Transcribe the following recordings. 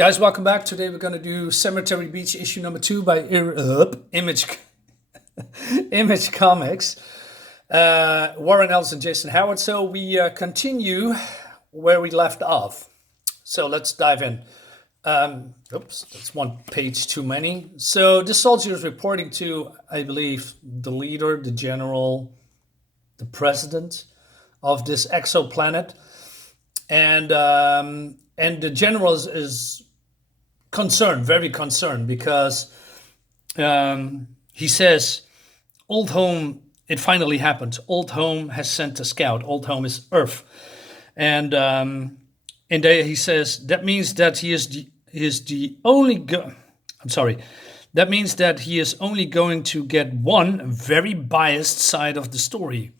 Guys, welcome back. Today we're going to do Cemetery Beach issue number 2 by Image Image Comics. Warren Ellis and Jason Howard. So we continue where we left off. So let's dive in. Oops, that's one page too many. So this soldier is reporting to, I believe, the leader, the general, the president of this exoplanet. And the general is concerned, very concerned, because he says, Old Home, it finally happened. Old Home has sent a scout. Old Home is Earth. And he says, that means that that means that he is only going to get one very biased side of the story.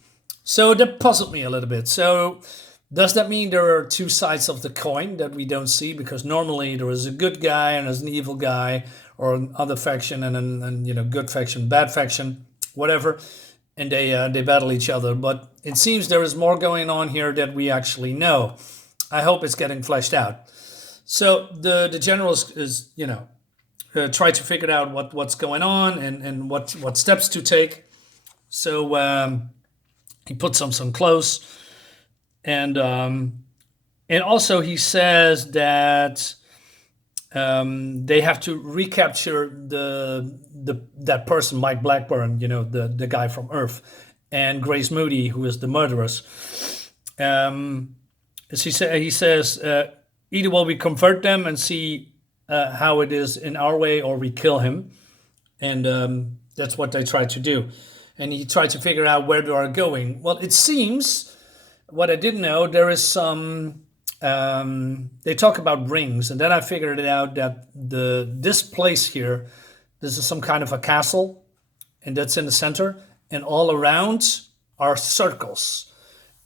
So that puzzled me a little bit. So does that mean there are two sides of the coin that we don't see? Because normally there is a good guy and there's an evil guy, or another faction and good faction, bad faction, whatever, and they battle each other. But it seems there is more going on here that we actually know. I hope it's getting fleshed out. So the general is try to figure out what's going on and what steps to take. So he puts on some clothes. And also he says that they have to recapture that person, Mike Blackburn, the guy from Earth, and Grace Moody, who is the murderess. As he says, either will we convert them and see how it is in our way, or we kill him, and that's what they try to do. And he tried to figure out where they are going. Well, it seems. What I didn't know, there is some, they talk about rings, and then I figured it out that this place here, this is some kind of a castle, and that's in the center, and all around are circles.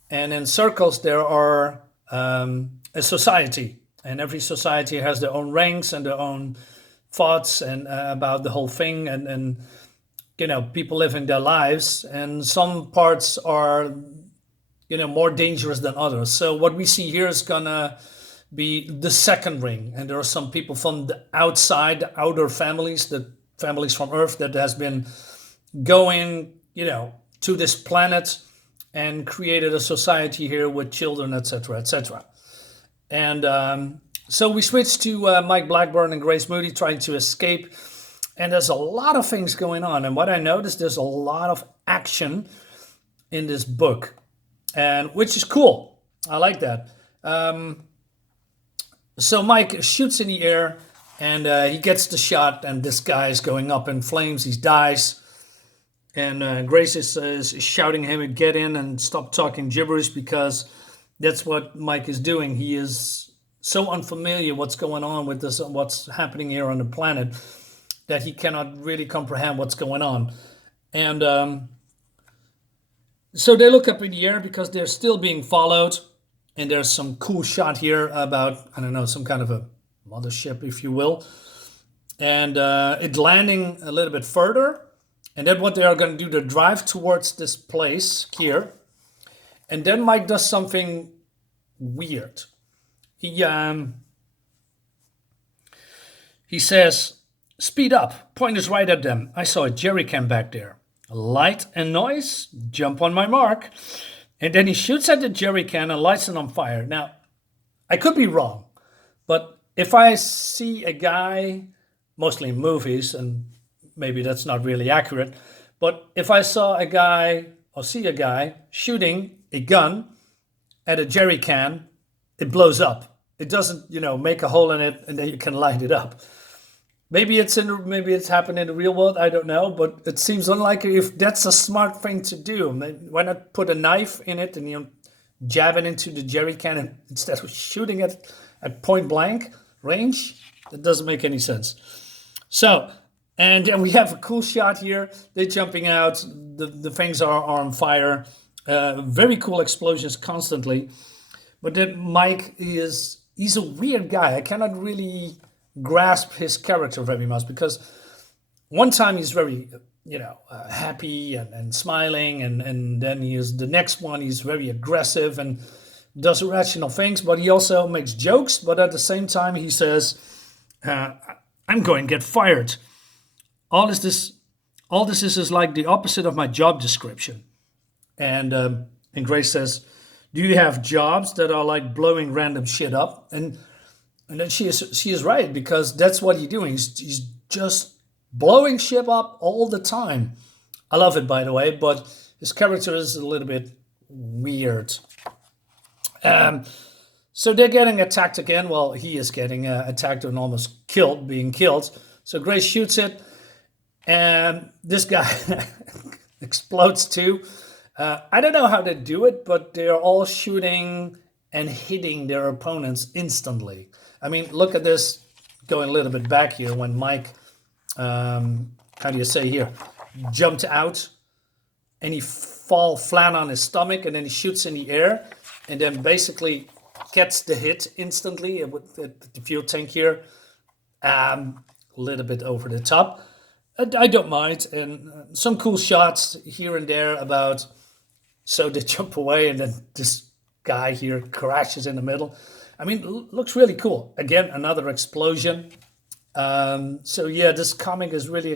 And in circles there are a society, and every society has their own ranks and their own thoughts and about the whole thing, and people living their lives, and some parts are more dangerous than others. So what we see here is gonna be the second ring, and there are some people from the outside, the outer families, the families from Earth that has been going, to this planet and created a society here with children, etc., etc. And so we switch to Mike Blackburn and Grace Moody trying to escape, and there's a lot of things going on. And what I noticed, there's a lot of action in this book. And which is cool. I like that. So Mike shoots in the air, and he gets the shot, and this guy is going up in flames. He dies. And Grace is shouting at him, get in and stop talking gibberish, because that's what Mike is doing. He is so unfamiliar what's going on with this, what's happening here on the planet, that he cannot really comprehend what's going on. And so they look up in the air because they're still being followed. And there's some cool shot here about, some kind of a mothership, if you will. And it landing a little bit further. And then what they are going to do, they drive towards this place here. And then Mike does something weird. He says, speed up, point is right at them. I saw a jerry can back there. Light and noise, jump on my mark. And then he shoots at the jerry can and lights it on fire. Now, I could be wrong, but if I see a guy, mostly in movies, and maybe that's not really accurate, but if I saw a guy or see a guy shooting a gun at a jerry can, it blows up. It doesn't, make a hole in it and then you can light it up. Maybe it's happened in the real world, I don't know, but it seems unlikely if that's a smart thing to do. Why not put a knife in it and jab it into the jerry can instead of shooting it at point blank range? That doesn't make any sense. So, and then we have a cool shot here. They're jumping out, the things are on fire. Very cool explosions constantly. But then Mike he's a weird guy. I cannot really grasp his character very much, because one time he's very happy and smiling, and then the next one he's very aggressive and does irrational things, but he also makes jokes, but at the same time he says uh, I'm going to get fired. All is this, all this is like the opposite of my job description. And Grace says, "Do you have jobs that are like blowing random shit up?" And then she is right, because that's what he's doing. He's just blowing shit up all the time. I love it, by the way, but his character is a little bit weird. Um, so they're getting attacked again. Well, he is getting attacked and almost killed, being killed. So Grace shoots it, and this guy explodes too. I don't know how they do it, but they're all shooting and hitting their opponents instantly. I mean, look at this. Going a little bit back here, when Mike, how do you say here, jumped out, and he fall flat on his stomach, and then he shoots in the air, and then basically gets the hit instantly with the fuel tank here. A little bit over the top. I don't mind, and some cool shots here and there about. So they jump away, and then this guy here crashes in the middle. I mean, looks really cool. Again, another explosion. So yeah, this comic is really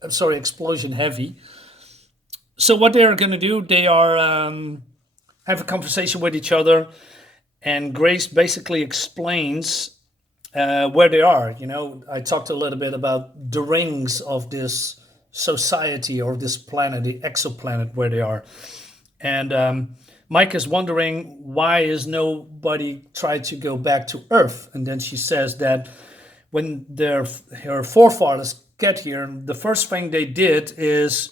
explosion heavy. So what they are going to do, they are have a conversation with each other, and Grace basically explains where they are. You know, I talked a little bit about the rings of this society or this planet, the exoplanet, where they are. And Mike is wondering, why is nobody tried to go back to Earth? And then she says that when her forefathers get here, the first thing they did is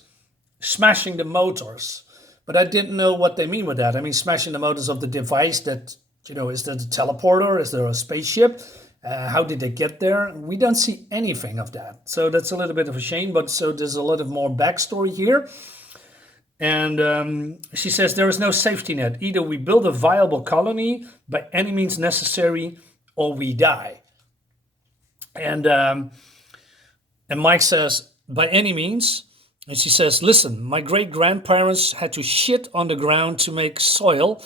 smashing the motors. But I didn't know what they mean with that. I mean, smashing the motors of the device that, is that a teleporter? Is there a spaceship? How did they get there? We don't see anything of that. So that's a little bit of a shame, but so there's a little more backstory here. And she says there is no safety net. Either we build a viable colony by any means necessary, or we die. And Mike says, by any means. And she says, listen, my great-grandparents had to shit on the ground to make soil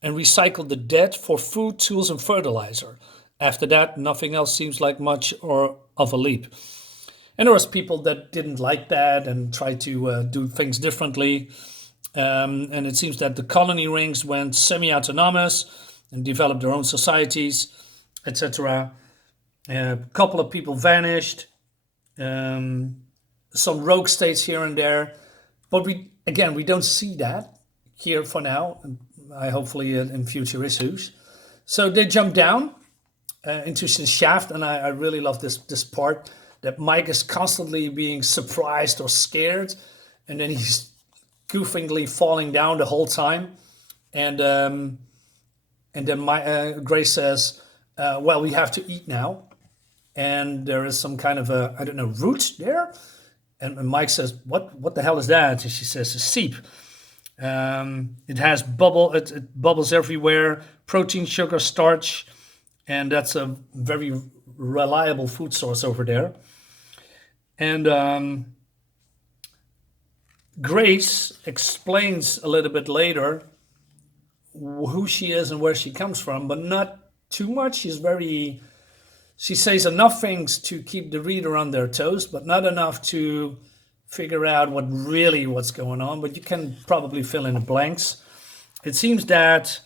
and recycle the dead for food, tools, and fertilizer. After that, nothing else seems like much or of a leap. And there was people that didn't like that and tried to do things differently. And it seems that the colony rings went semi-autonomous and developed their own societies, etc. A couple of people vanished. Some rogue states here and there. But we don't see that here for now. Hopefully in future issues. So they jump down into the shaft, and I really love this part, that Mike is constantly being surprised or scared, and then he's goofingly falling down the whole time. And then Grace says, well, we have to eat now. And there is some kind of a, I don't know, root there. And Mike says, what the hell is that? And she says, a seep. It has it bubbles everywhere, protein, sugar, starch, and that's a very reliable food source over there. And Grace explains a little bit later who she is and where she comes from, but not too much. She says enough things to keep the reader on their toes, but not enough to figure out what's going on. But you can probably fill in the blanks. It seems that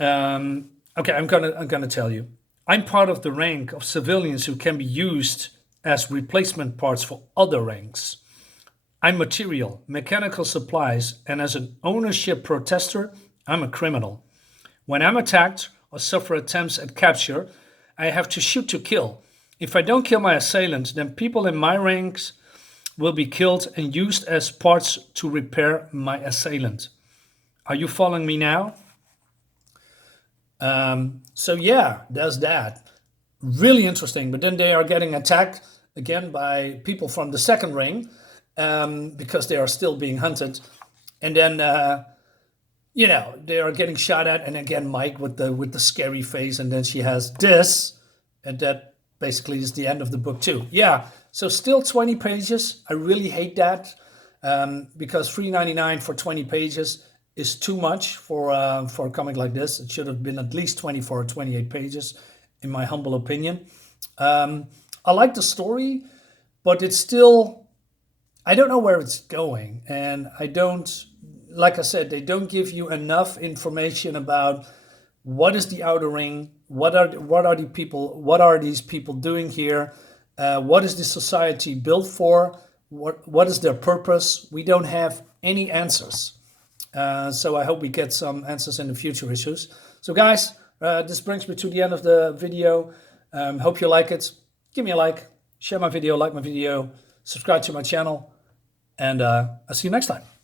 okay, I'm gonna tell you. I'm part of the rank of civilians who can be used as replacement parts for other ranks. I'm material, mechanical supplies, and as an ownership protester, I'm a criminal. When I'm attacked or suffer attempts at capture, I have to shoot to kill. If I don't kill my assailant, then people in my ranks will be killed and used as parts to repair my assailant. Are you following me now? So yeah, there's that. Really interesting. But then they are getting attacked again by people from the second ring, because they are still being hunted. And then they are getting shot at, and again Mike with the scary face, and then she has this, and that basically is the end of the book too. Yeah, so still 20 pages. I really hate that, because $3.99 for 20 pages is too much for a comic like this. It should have been at least 24 or 28 pages, in my humble opinion. I like the story, but it's still, I don't know where it's going. And I don't, like I said, they don't give you enough information about what is the outer ring, what are these people doing here, what is the society built for, what is their purpose. We don't have any answers. So I hope we get some answers in the future issues. So guys, this brings me to the end of the video. Hope you like it. Give me a like, share my video, like my video, subscribe to my channel, and I'll see you next time.